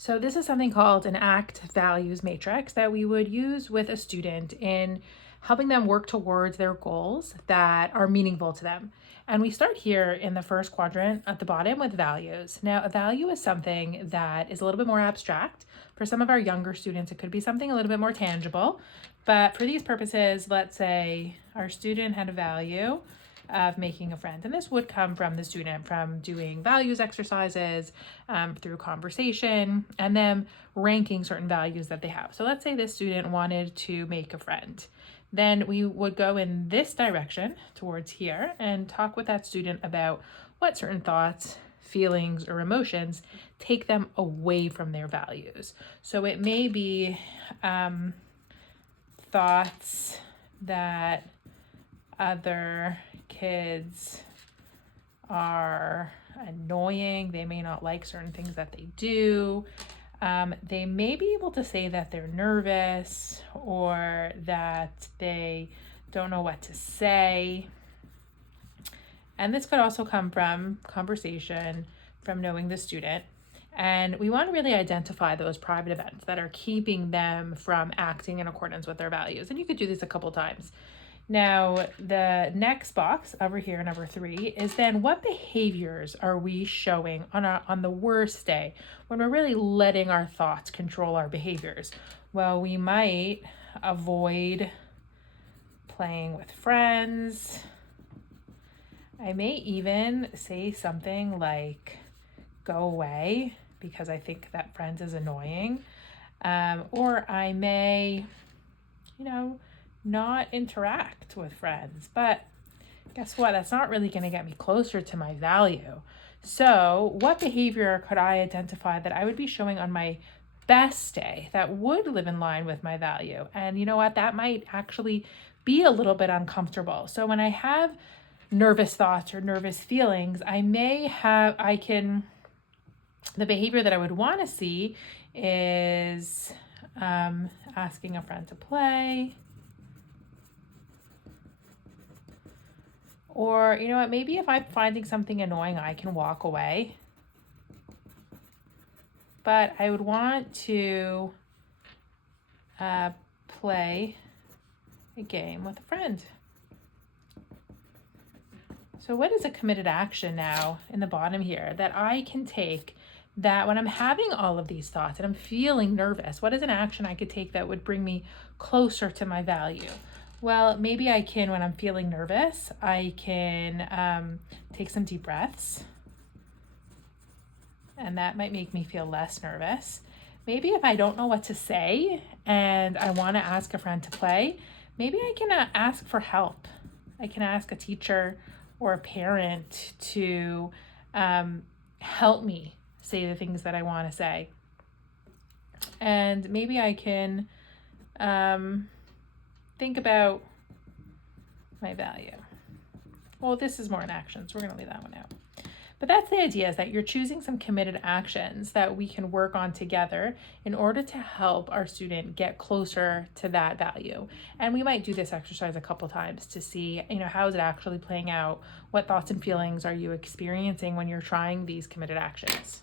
So this is something called an ACT values matrix that we would use with a student in helping them work towards their goals that are meaningful to them. And we start here in the first quadrant at the bottom with values. Now, a value is something that is a little bit more abstract. For some of our younger students, it could be something a little bit more tangible. But for these purposes, let's say our student had a value of making a friend. And this would come from the student from doing values exercises through conversation and then ranking certain values that they have. So let's say this student wanted to make a friend. Then we would go in this direction towards here and talk with that student about what certain thoughts, feelings, or emotions take them away from their values. So it may be thoughts that other kids are annoying. They may not like certain things that they do. They may be able to say that they're nervous or that they don't know what to say. And this could also come from conversation, from knowing the student. And we want to really identify those private events that are keeping them from acting in accordance with their values. And you could do this a couple times. Now, the next box over here, number 3, is then what behaviors are we showing on the worst day when we're really letting our thoughts control our behaviors? Well, we might avoid playing with friends. I may even say something like, go away because I think that friends is annoying. Or I may, not interact with friends, but guess what? That's not really going to get me closer to my value. So what behavior could I identify that I would be showing on my best day that would live in line with my value? And you know what? That might actually be a little bit uncomfortable. So when I have nervous thoughts or nervous feelings, the behavior that I would want to see is asking a friend to play. Or, maybe if I'm finding something annoying, I can walk away. But I would want to play a game with a friend. So what is a committed action now in the bottom here that I can take that when I'm having all of these thoughts and I'm feeling nervous, what is an action I could take that would bring me closer to my value? Well, maybe I can, when I'm feeling nervous, I can take some deep breaths. And that might make me feel less nervous. Maybe if I don't know what to say and I want to ask a friend to play, maybe I can ask for help. I can ask a teacher or a parent to help me say the things that I want to say. And maybe I can think about my value. Well, this is more in action, so we're going to leave that one out. But that's the idea, is that you're choosing some committed actions that we can work on together in order to help our student get closer to that value. And we might do this exercise a couple times to see, how is it actually playing out? What thoughts and feelings are you experiencing when you're trying these committed actions?